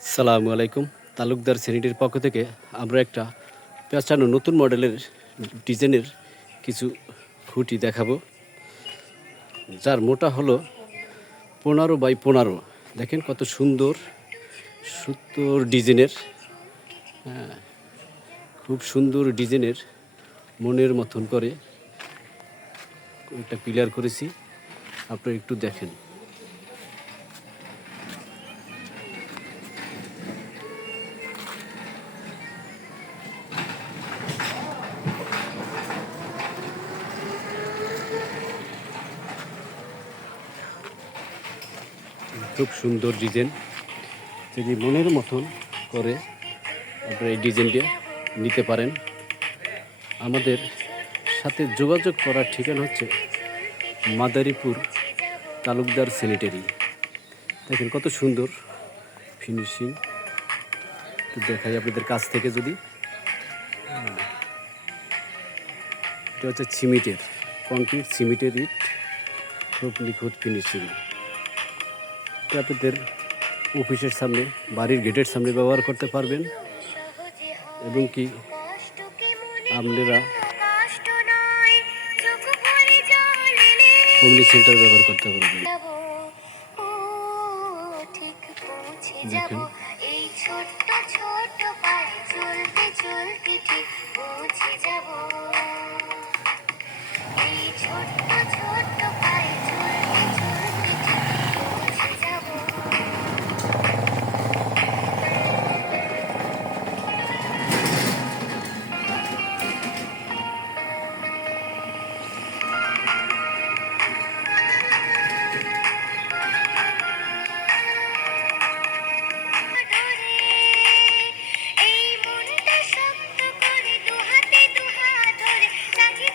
আসসালামু আলাইকুম। তালুকদার স্যানিটারির পক্ষ থেকে আমরা একটা পেঁচানো নতুন মডেলের ডিজাইনের কিছু খুঁটি দেখাবো, যার মোটা হলো 15x15। দেখেন কত সুন্দর সুন্দর ডিজাইনের, খুব সুন্দর ডিজাইনের, মনের মতন করে একটা পিলার করেছি। আপনারা একটু দেখেন। খুব সুন্দর ডিজাইন, যদি মনের মতন করে আপনারা এই ডিজাইনটা নিতে পারেন। আমাদের সাথে যোগাযোগ করার ঠিকানা হচ্ছে মাদারীপুর তালুকদার স্যানিটারি। দেখেন কত সুন্দর ফিনিশিং, একটু দেখাই আপনাদের কাছ থেকে। যদি এটা হচ্ছে সিমেন্টের, কংক্রিট সিমেন্টের ইট, খুব নিখুঁত ফিনিশিং। এটা আপনাদের অফিসের সামনে, বাড়ির গেটের সামনে ব্যবহার করতে পারবেন, এবং কি আপনারা কমিউনিটি সেন্টার ব্যবহার করতে পারবেন। দেখেন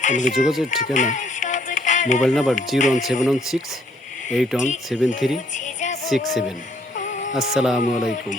আমাদের যোগাযোগের ঠিকানা, মোবাইল নাম্বার 01716817367। আসসালামু আলাইকুম।